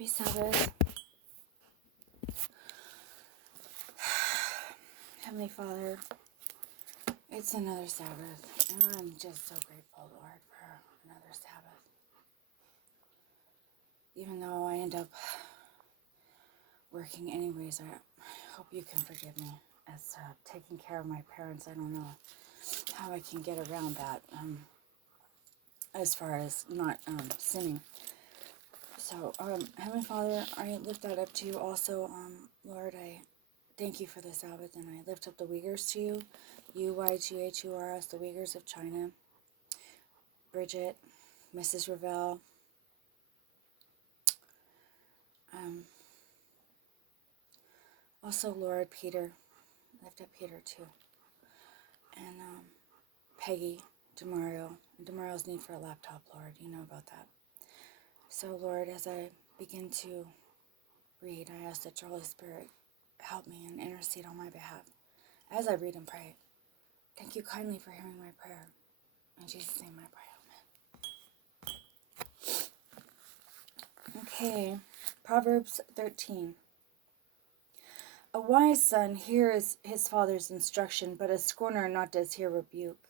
Happy Sabbath. Heavenly Father, it's another Sabbath, and I'm just so grateful, Lord, for another Sabbath. Even though I end up working anyways, I hope you can forgive me. As taking care of my parents, I don't know how I can get around that, as far as not sinning. So, Heavenly Father, I lift that up to you also. Lord, I thank you for the Sabbath, and I lift up the Uyghurs to you. UYGHURS, the Uyghurs of China. Bridget, Mrs. Ravel. Also, Lord, Peter. Lift up Peter too. And Peggy, Demario. Demario's need for a laptop, Lord. You know about that. So, Lord, as I begin to read, I ask that your Holy Spirit help me and intercede on my behalf as I read and pray. Thank you kindly for hearing my prayer. In Jesus' name I pray. Amen. Okay. Proverbs 13. A wise son hears his father's instruction, but a scorner not does hear rebuke.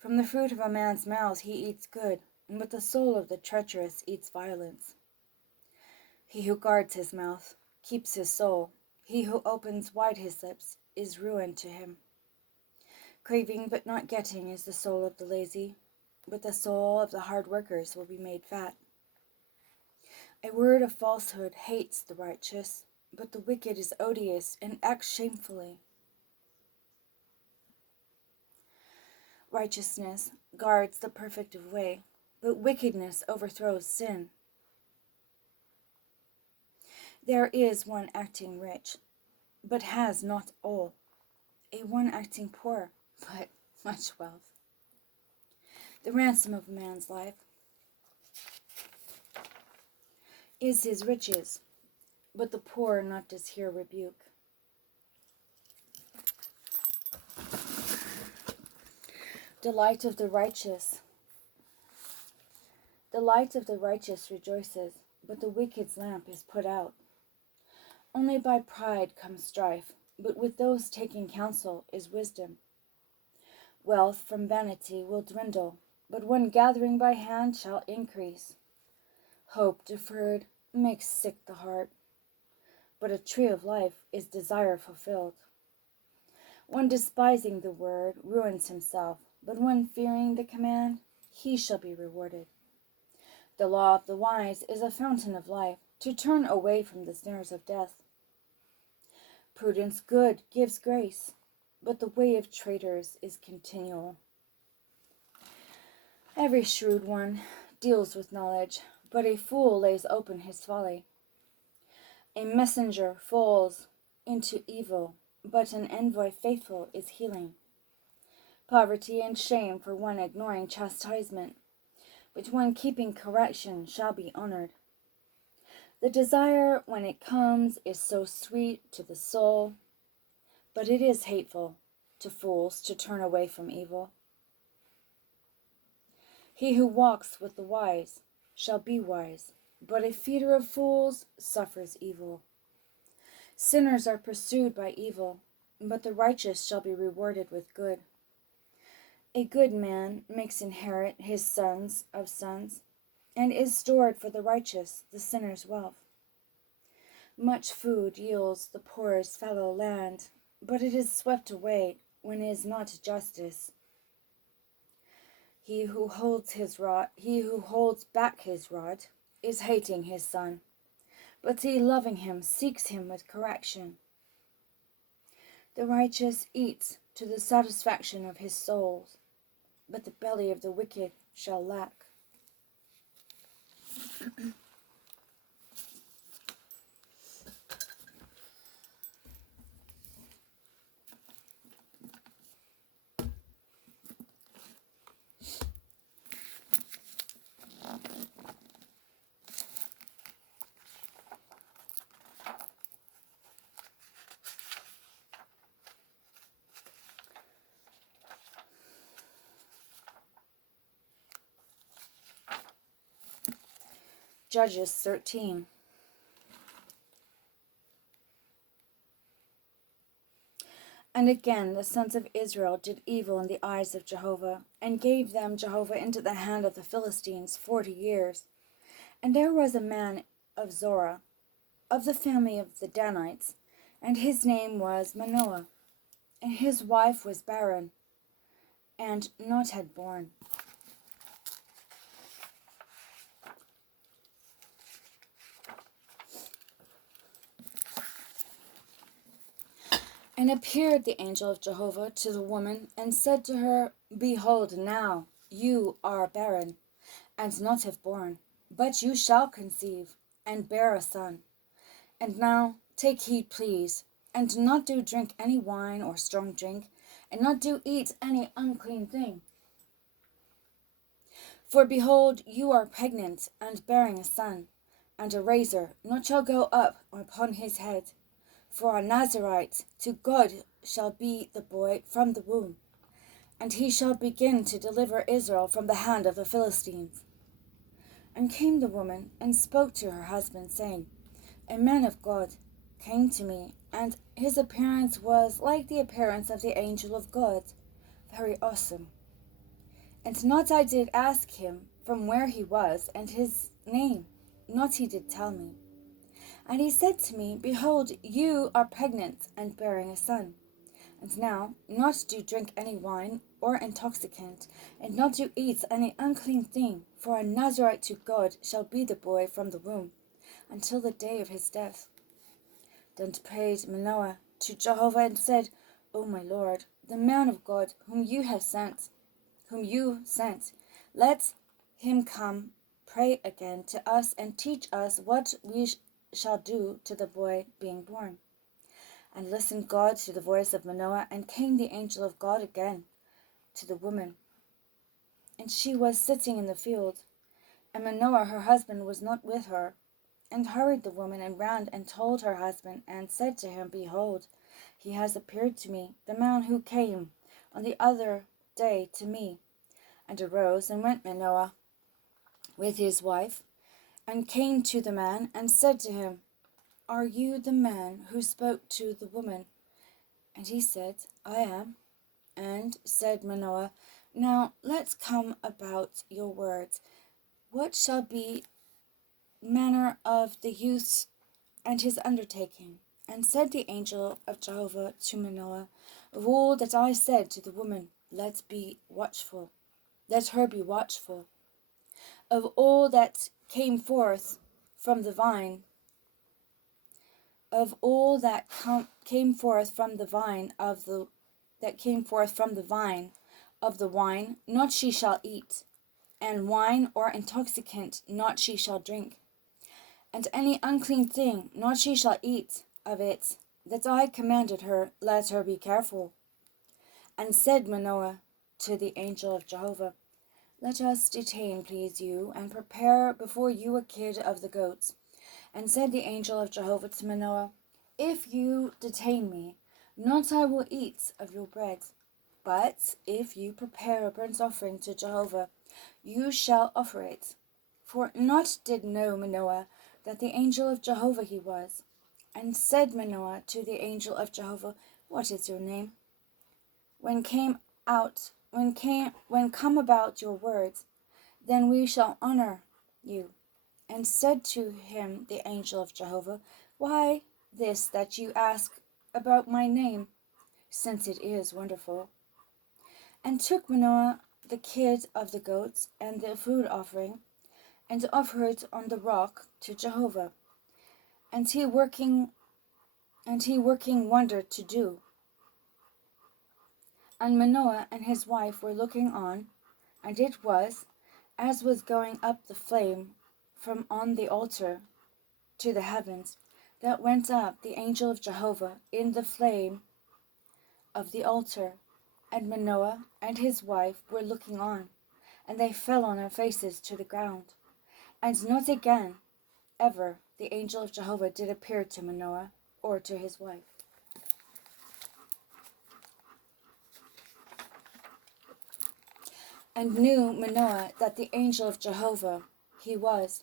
From the fruit of a man's mouth he eats good, and with the soul of the treacherous eats violence. He who guards his mouth keeps his soul. He who opens wide his lips is ruin to him. Craving but not getting is the soul of the lazy, but the soul of the hard workers will be made fat. A word of falsehood hates the righteous, but the wicked is odious and acts shamefully. Righteousness guards the perfect way, but wickedness overthrows sin. There is one acting rich, but has not all, a one acting poor, but much wealth. The ransom of a man's life is his riches, but the poor not does hear rebuke. Delight of the righteous. The light of the righteous rejoices, but the wicked's lamp is put out. Only by pride comes strife, but with those taking counsel is wisdom. Wealth from vanity will dwindle, but one gathering by hand shall increase. Hope deferred makes sick the heart, but a tree of life is desire fulfilled. One despising the word ruins himself, but one fearing the command, he shall be rewarded. The law of the wise is a fountain of life, to turn away from the snares of death. Prudence good gives grace, but the way of traitors is continual. Every shrewd one deals with knowledge, but a fool lays open his folly. A messenger falls into evil, but an envoy faithful is healing. Poverty and shame for one ignoring chastisement, but one keeping correction shall be honored. The desire, when it comes, is so sweet to the soul, but it is hateful to fools to turn away from evil. He who walks with the wise shall be wise, but a feeder of fools suffers evil. Sinners are pursued by evil, but the righteous shall be rewarded with good. A good man makes inherit his sons of sons, and is stored for the righteous the sinner's wealth. Much food yields the poor's fallow land, but it is swept away when it is not justice. He who holds back his rod is hating his son, but he loving him seeks him with correction. The righteous eats to the satisfaction of his soul, but the belly of the wicked shall lack. Judges 13. And again the sons of Israel did evil in the eyes of Jehovah, and gave them Jehovah into the hand of the Philistines 40 years. And there was a man of Zorah, of the family of the Danites, and his name was Manoah, and his wife was barren, and not had born. And appeared the angel of Jehovah to the woman, and said to her, Behold, now you are barren, and not have borne, but you shall conceive, and bear a son. And now take heed, please, and do not do drink any wine or strong drink, and not do eat any unclean thing. For behold, you are pregnant, and bearing a son, and a razor not shall go up upon his head. For a Nazarite to God shall be the boy from the womb, and he shall begin to deliver Israel from the hand of the Philistines. And came the woman, and spoke to her husband, saying, A man of God came to me, and his appearance was like the appearance of the angel of God, very awesome. And not I did ask him from where he was, and his name, not he did tell me. And he said to me, Behold, you are pregnant, and bearing a son. And now, not do drink any wine or intoxicant, and not do eat any unclean thing, for a Nazarite to God shall be the boy from the womb, until the day of his death. Then prayed Manoah to Jehovah, and said, O my Lord, the man of God whom you sent, let him come pray again to us, and teach us what we shall do to the boy being born. And listened God to the voice of Manoah, and came the angel of God again to the woman. And she was sitting in the field, and Manoah her husband was not with her. And hurried the woman, and ran and told her husband, and said to him, Behold, he has appeared to me, the man who came on the other day to me. And arose, and went Manoah with his wife, and came to the man, and said to him, Are you the man who spoke to the woman? And he said, I am. And said Manoah, Now let's come about your words. What shall be manner of the youth and his undertaking? And said the angel of Jehovah to Manoah, Of all that I said to the woman, let her be watchful. Of all that came forth from the vine, came forth from the vine of the wine, not she shall eat, and wine or intoxicant not she shall drink, and any unclean thing not she shall eat of it, that I commanded her, let her be careful. And said Manoah to the angel of Jehovah, Let us detain, please you, and prepare before you a kid of the goats. And said the angel of Jehovah to Manoah, If you detain me, not I will eat of your bread, but if you prepare a burnt offering to Jehovah, you shall offer it. For not did know Manoah that the angel of Jehovah he was. And said Manoah to the angel of Jehovah, What is your name? When come about your words, then we shall honor you. And said to him the angel of Jehovah, Why this that you ask about my name, since it is wonderful? And took Manoah the kid of the goats and the food offering, and offered on the rock to Jehovah. And he working wonder to do. And Manoah and his wife were looking on, and it was, as was going up the flame from on the altar to the heavens, that went up the angel of Jehovah in the flame of the altar. And Manoah and his wife were looking on, and they fell on their faces to the ground. And not again ever the angel of Jehovah did appear to Manoah or to his wife. And knew Manoah that the angel of Jehovah he was.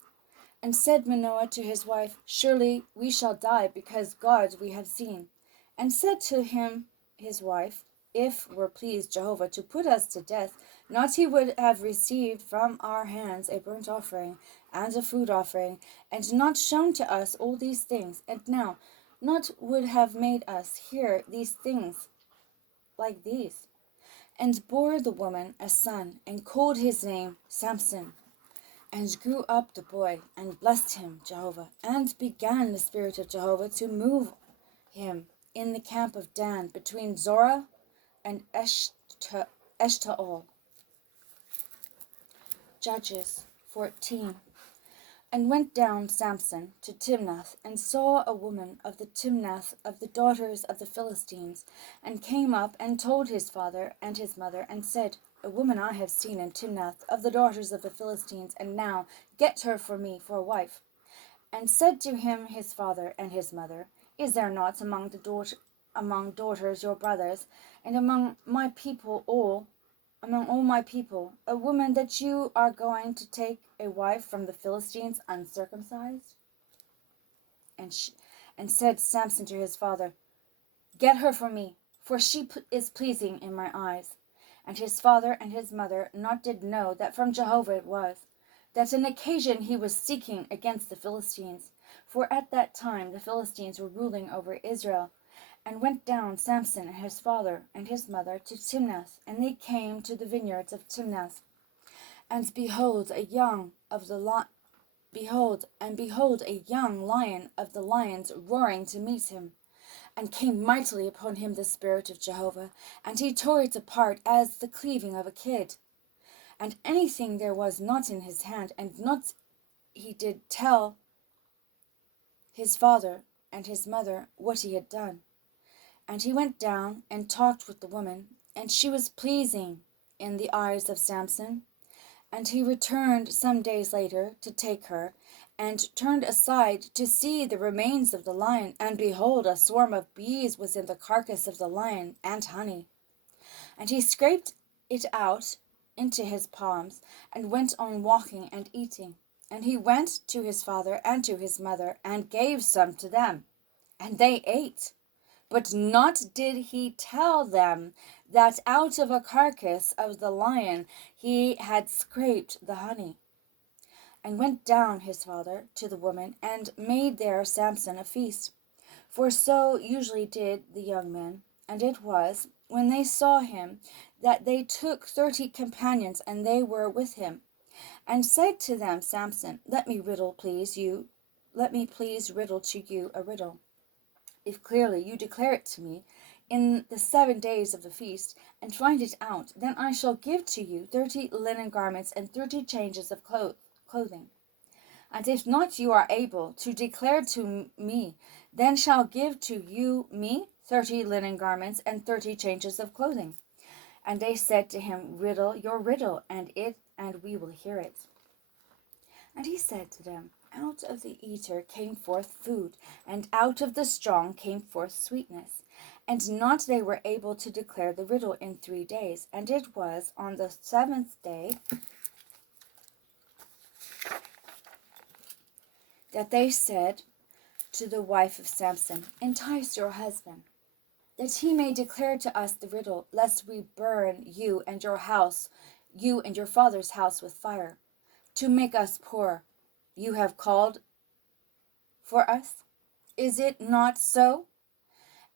And said Manoah to his wife, Surely we shall die, because God we have seen. And said to him his wife, if were pleased Jehovah to put us to death, not he would have received from our hands a burnt offering and a food offering, and not shown to us all these things, and now not would have made us hear these things like these. And bore the woman a son, and called his name Samson. And grew up the boy, and blessed him Jehovah, and began the Spirit of Jehovah to move him in the camp of Dan, between Zorah and Eshtaol. Judges 14. And went down Samson to Timnath, and saw a woman of the Timnath of the daughters of the Philistines, and came up and told his father and his mother, and said, A woman I have seen in Timnath of the daughters of the Philistines, and now get her for me for a wife. And said to him his father and his mother, Is there not among daughters your brothers, and among all my people, a woman that you are going to take a wife from the Philistines uncircumcised? And said Samson to his father, Get her for me, for she is pleasing in my eyes. And his father and his mother not did know that from Jehovah it was, that an occasion he was seeking against the Philistines. For at that time the Philistines were ruling over Israel. And went down Samson and his father and his mother to Timnath, and they came to the vineyards of Timnath. And behold, a young lion of the lions roaring to meet him. And came mightily upon him the Spirit of Jehovah, and he tore it apart as the cleaving of a kid. And anything there was not in his hand, and not he did tell his father and his mother what he had done. And he went down and talked with the woman, and she was pleasing in the eyes of Samson. And he returned some days later to take her, and turned aside to see the remains of the lion, and behold, a swarm of bees was in the carcass of the lion, and honey. And he scraped it out into his palms, and went on walking and eating. And he went to his father and to his mother, and gave some to them, and they ate. But not did he tell them that out of a carcass of the lion he had scraped the honey. And went down his father to the woman, and made there Samson a feast. For so usually did the young men. And it was, when they saw him, that they took 30 companions, and they were with him. And said to them, Samson, Let me please riddle to you a riddle. If clearly you declare it to me in the 7 days of the feast, and find it out, then I shall give to you 30 linen garments and 30 changes of clothing. And if not you are able to declare to me, then shall give to you me 30 linen garments and 30 changes of clothing. And they said to him, Riddle your riddle, and we will hear it. And he said to them, Out of the eater came forth food, and out of the strong came forth sweetness. And not they were able to declare the riddle in 3 days. And it was on the 7th day that they said to the wife of Samson, Entice your husband, that he may declare to us the riddle, lest we burn you and your father's house with fire, to make us poor. You have called for us. Is it not so?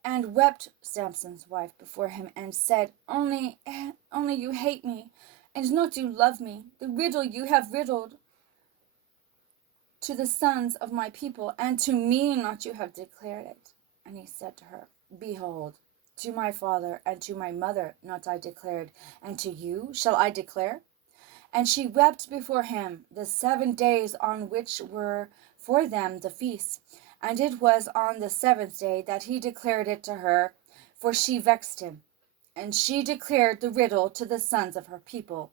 And wept Samson's wife before him, and said, Only you hate me, and not you love me. The riddle you have riddled to the sons of my people, and to me not you have declared it. And he said to her, Behold, to my father and to my mother not I declared, and to you shall I declare? And she wept before him the 7 days on which were for them the feast. And it was on the 7th day that he declared it to her, for she vexed him. And she declared the riddle to the sons of her people.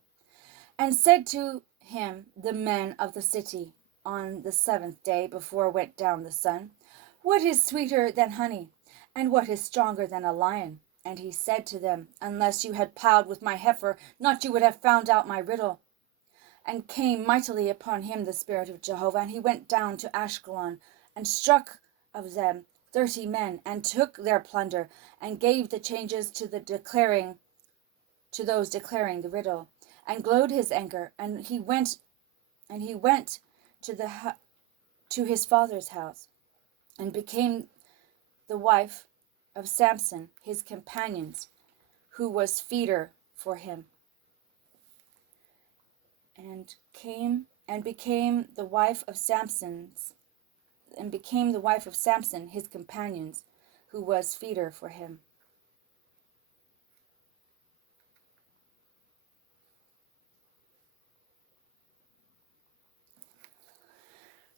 And said to him the men of the city on the 7th day before went down the sun, What is sweeter than honey, and what is stronger than a lion? And he said to them, Unless you had plowed with my heifer, not you would have found out my riddle. And came mightily upon him the Spirit of Jehovah, and he went down to Ashkelon, and struck of them 30 men, and took their plunder, and gave the changes to those declaring the riddle, and glowed his anger, and he went to his father's house, and became the wife of Samson, his companions, who was feeder for him, and became the wife of Samson, his companions, who was feeder for him.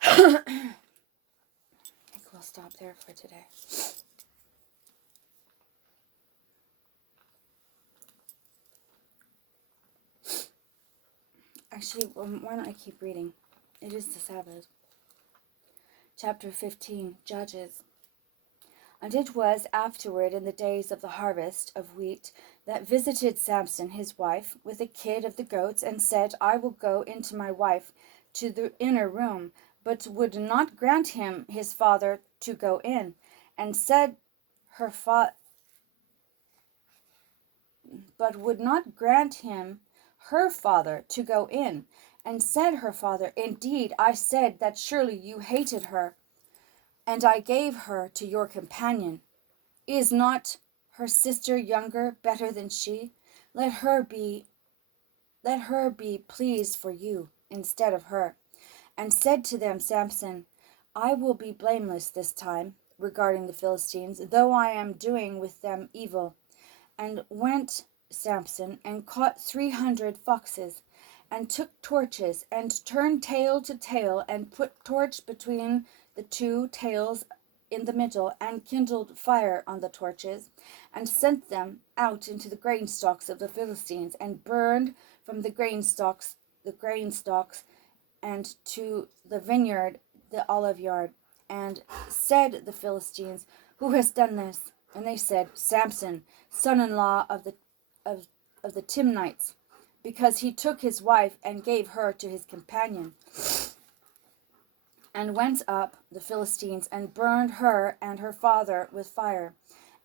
I think we'll stop there for today. Actually, why don't I keep reading? It is the Sabbath. Chapter 15, Judges. And it was afterward in the days of the harvest of wheat that visited Samson his wife with a kid of the goats, and said, I will go into my wife to the inner room, but would not grant him his father to go in, and said her but would not grant him her father to go in, and said her father, Indeed, I said that surely you hated her, and I gave her to your companion. Is not her sister younger, better than she? Let her be pleased for you instead of her. And said to them Samson, I will be blameless this time regarding the Philistines, though I am doing with them evil. And went Samson and caught 300 foxes, and took torches, and turned tail to tail, and put torch between the two tails in the middle, and kindled fire on the torches, and sent them out into the grain stalks of the Philistines, and burned from the grain stalks, and to the vineyard, the olive yard. And said the Philistines, Who has done this? And they said, Samson, son-in-law of the Timnites, because he took his wife and gave her to his companion. And went up the Philistines, and burned her and her father with fire,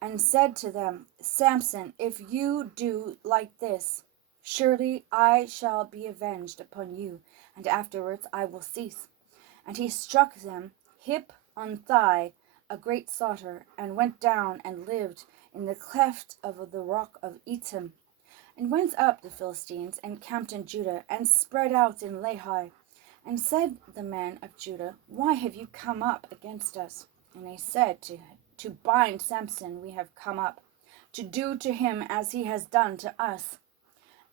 and said to them, Samson, if you do like this, surely I shall be avenged upon you, and afterwards I will cease. And he struck them hip on thigh, a great slaughter, and went down and lived in the cleft of the rock of Etam. And went up the Philistines, and camped in Judah, and spread out in Lehi. And said the men of Judah, Why have you come up against us? And they said, To bind Samson we have come up, to do to him as he has done to us.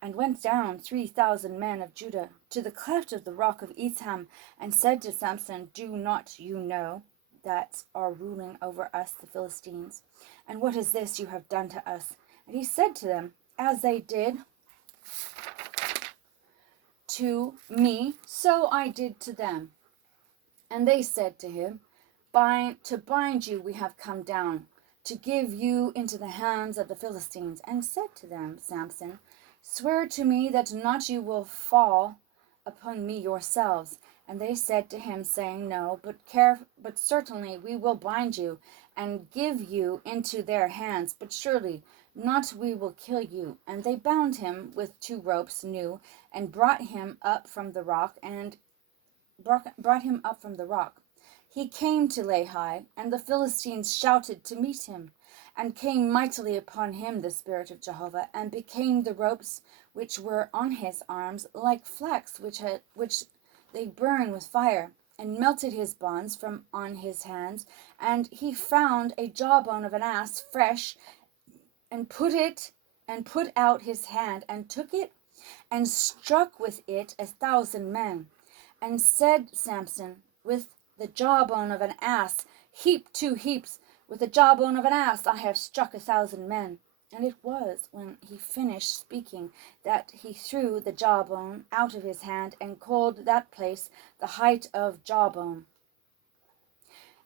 And went down 3,000 men of Judah to the cleft of the rock of Etam, and said to Samson, Do not you know that are ruling over us the Philistines? And what is this you have done to us? And he said to them, As they did to me, so I did to them. And they said to him, To bind you we have come down, to give you into the hands of the Philistines. And said to them, Samson, Swear to me that not you will fall upon me yourselves. And they said to him, saying, No, but certainly we will bind you, and give you into their hands, but surely not we will kill you. And they bound him with 2 ropes new, and brought him up from the rock, He came to Lehi, and the Philistines shouted to meet him, and came mightily upon him the Spirit of Jehovah, and became the ropes which were on his arms like flax which they burn with fire, and melted his bonds from on his hands. And he found a jawbone of an ass fresh, and put out his hand, and took it, and struck with it 1,000 men. And said Samson, With the jawbone of an ass, heap 2 heaps, with the jawbone of an ass I have struck 1,000 men. And it was, when he finished speaking, that he threw the jawbone out of his hand, and called that place the height of jawbone.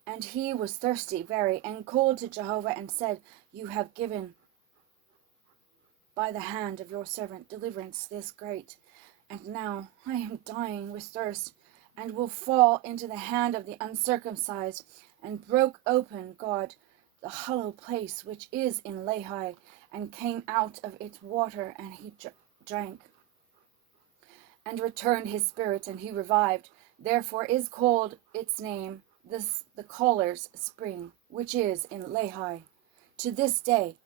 And he was thirsty very, and called to Jehovah, and said, You have given by the hand of your servant deliverance this great, and now I am dying with thirst, and will fall into the hand of the uncircumcised. and broke open God the hollow place which is in Lehi, and came out of it water, and he drank, and returned his spirit, and he revived. Therefore is called its name the Caller's Spring, which is in Lehi, to this day.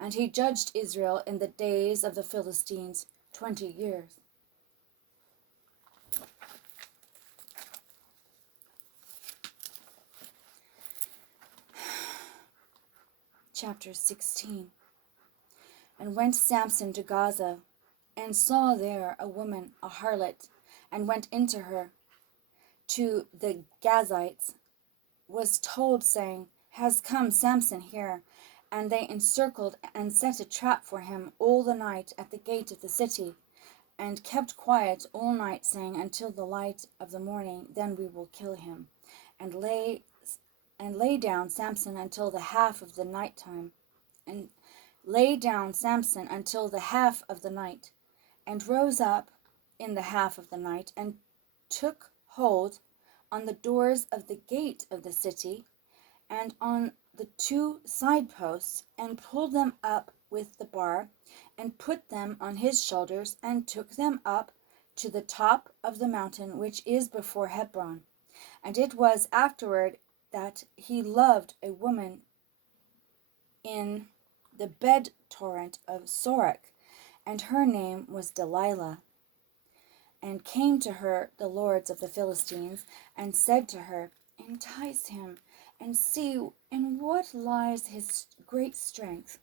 And he judged Israel in the days of the Philistines 20 years. Chapter 16. And went Samson to Gaza, and saw there a woman, a harlot, and went into her. To the Gazites was told, saying, Has come Samson here? And they encircled and set a trap for him all the night at the gate of the city, and kept quiet all night, saying, Until the light of the morning, then we will kill him. And lay down Samson until the half of the night time, and lay down Samson until the half of the night, and rose up in the half of the night, and took hold on the doors of the gate of the city, and on the 2 side posts, and pulled them up with the bar, and put them on his shoulders, and took them up to the top of the mountain which is before Hebron. And it was afterward that he loved a woman in the bed torrent of Sorek, and her name was Delilah. And came to her the lords of the Philistines, and said to her, Entice him, and see in what lies his great strength,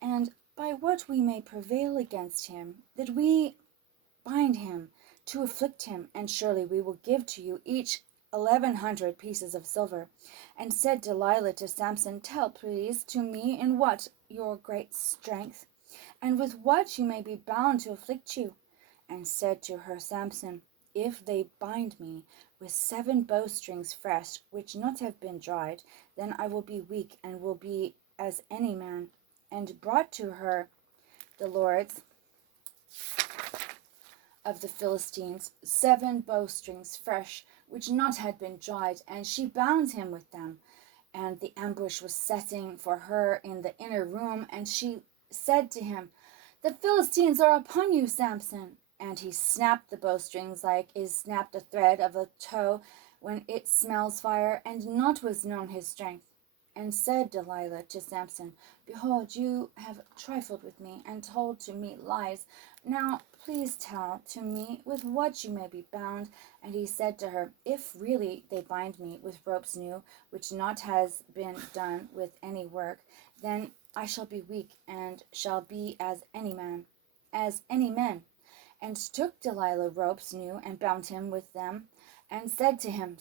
and by what we may prevail against him, that we bind him to afflict him, and surely we will give to you each 1,100 pieces of silver. And said Delilah to Samson, Tell, please, to me in what your great strength, and with what you may be bound to afflict you. And said to her Samson, If they bind me with 7 bowstrings fresh, which not have been dried, then I will be weak, and will be as any man. And brought to her the lords of the Philistines 7 bowstrings fresh, which not had been dried, and she bound him with them. And the ambush was setting for her in the inner room, and she said to him, The Philistines are upon you, Samson. And he snapped the bowstrings like is snapped a thread of a tow when it smells fire, and not was known his strength. And said Delilah to Samson, Behold, you have trifled with me, and told to me lies. Now please tell to me with what you may be bound. And he said to her, If really they bind me with ropes new, which not has been done with any work, then I shall be weak, and shall be as any men. And took Delilah ropes new, and bound him with them, and said to him,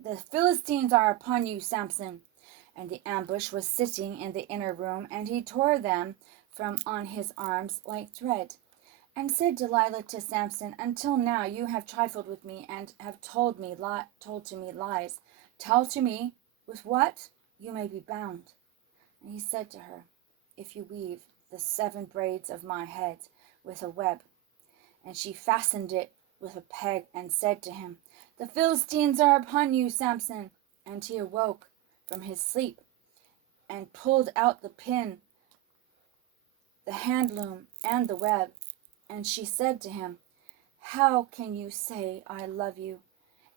The Philistines are upon you, Samson. And the ambush was sitting in the inner room, and he tore them from on his arms like thread. And said Delilah to Samson, Until now you have trifled with me, and have told to me lies. Tell to me with what you may be bound. And he said to her, If you weave the 7 braids of my head with a web. And she fastened it with a peg, and said to him, The Philistines are upon you, Samson. And he awoke from his sleep, and pulled out the pin, the handloom, and the web. And she said to him, How can you say, I love you,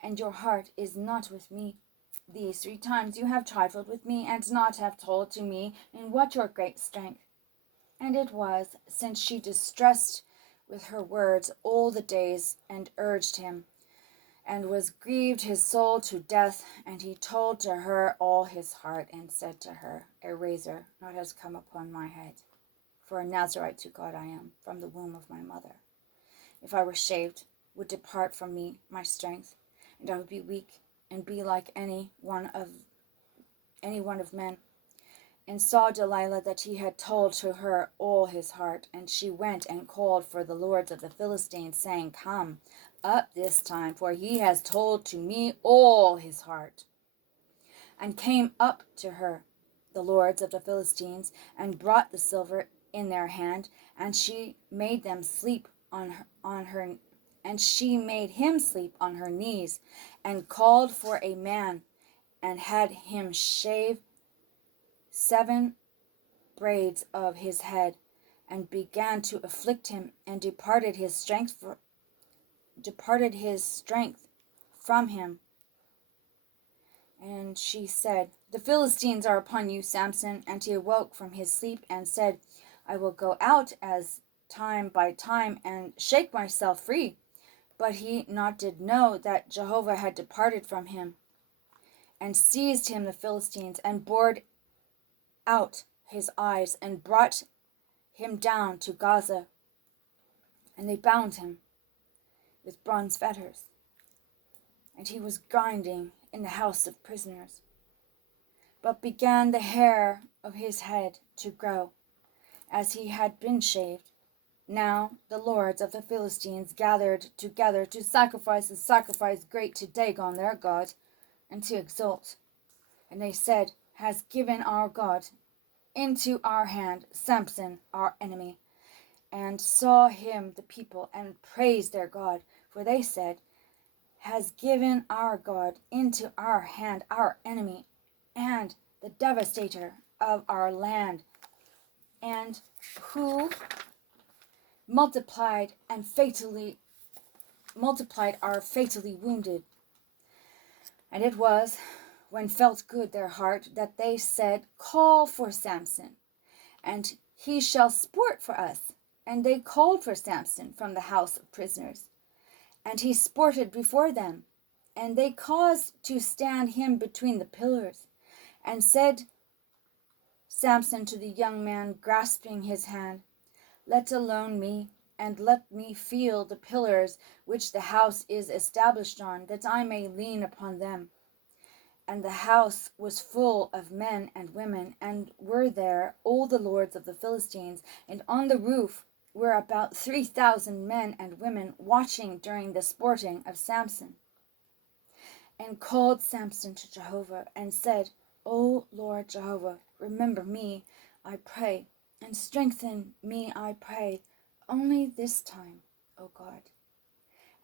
and your heart is not with me? These 3 times you have trifled with me, and not have told to me in what your great strength. And it was, since she distressed with her words all the days, and urged him, and was grieved his soul to death. And he told to her all his heart, and said to her, A razor not has come upon my head, for a Nazarite to God I am, from the womb of my mother. If I were shaved, would depart from me my strength, and I would be weak, and be like any one of men. And saw Delilah that he had told to her all his heart. And she went and called for the lords of the Philistines, saying, Come up this time, for he has told to me all his heart. And came up to her the lords of the Philistines, and brought the silver in their hand, and she made them sleep on her, and she made him sleep on her knees, and called for a man, and had him shave 7 braids of his head, and began to afflict him, and departed his strength from him. And she said, "The Philistines are upon you, Samson." And he awoke from his sleep and said, "I will go out as time by time and shake myself free." But he not did know that Jehovah had departed from him, and seized him the Philistines, and bored out his eyes, and brought him down to Gaza. And they bound him with bronze fetters, and he was grinding in the house of prisoners. But began the hair of his head to grow, as he had been shaved. Now the lords of the Philistines gathered together to sacrifice a sacrifice great to Dagon their god, and to exult. And they said, "Has given our God into our hand Samson our enemy." And saw him the people, and praised their God. For they said, "Has given our God into our hand our enemy, and the devastator of our land, and who multiplied our fatally wounded." And it was, when felt good their heart, that they said, "Call for Samson, and he shall sport for us." And they called for Samson from the house of prisoners, and he sported before them. And they caused to stand him between the pillars. And said Samson to the young man grasping his hand, "Let alone me, and let me feel the pillars which the house is established on, that I may lean upon them." And the house was full of men and women, and were there all the lords of the Philistines. And on the roof were about 3,000 men and women watching during the sporting of Samson. And called Samson to Jehovah, and said, "O Lord Jehovah, remember me, I pray, and strengthen me, I pray, only this time, O God.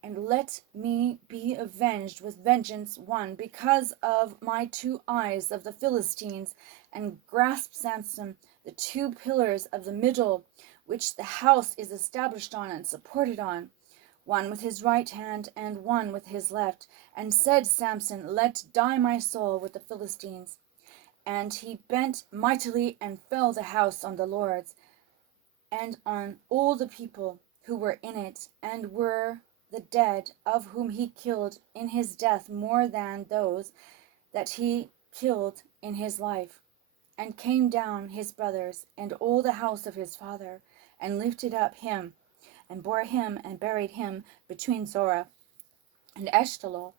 And let me be avenged with vengeance one, because of my 2 eyes of the Philistines." And grasped Samson the 2 pillars of the middle, which the house is established on and supported on, one with his right hand and one with his left. And said Samson, "Let die my soul with the Philistines." And he bent mightily, and fell the house on the lords, and on all the people who were in it, and were the dead of whom he killed in his death more than those that he killed in his life. And came down his brothers, and all the house of his father, and lifted up him, and bore him, and buried him between Zorah and Eshtaol,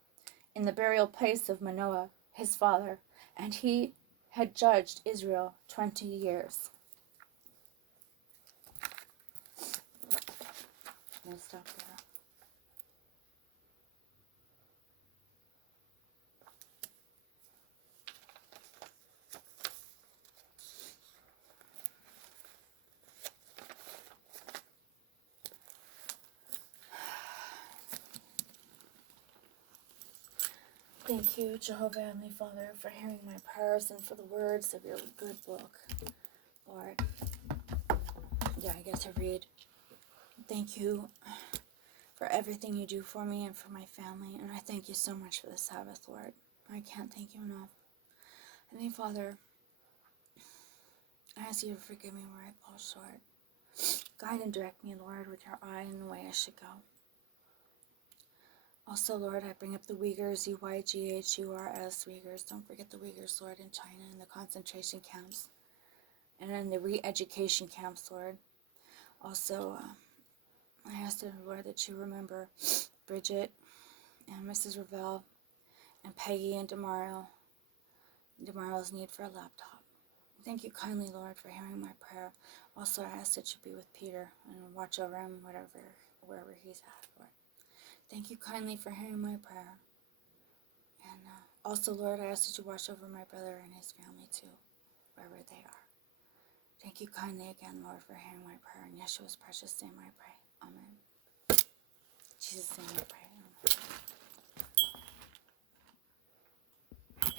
in the burial place of Manoah his father. And he had judged Israel 20 years. We'll stop there. Thank you, Jehovah Heavenly Father, for hearing my prayers and for the words of your good book, Lord. Yeah, I get to read. Thank you for everything you do for me and for my family, and I thank you so much for the Sabbath, Lord. I can't thank you enough. Heavenly Father, I ask you to forgive me where I fall short. Guide and direct me, Lord, with your eye in the way I should go. Also, Lord, I bring up the Uyghurs, UYGHURS Uyghurs. Don't forget the Uyghurs, Lord, in China, in the concentration camps, and in the re-education camps, Lord. Also, I ask the Lord that you remember Bridget and Mrs. Ravel and Peggy and Demario's need for a laptop. Thank you kindly, Lord, for hearing my prayer. Also, I ask that you be with Peter and watch over him, wherever he's at, Lord. Thank you kindly for hearing my prayer. And also, Lord, I ask that you watch over my brother and his family too, wherever they are. Thank you kindly again, Lord, for hearing my prayer. In Yeshua's precious name I pray. Amen. In Jesus' name I pray.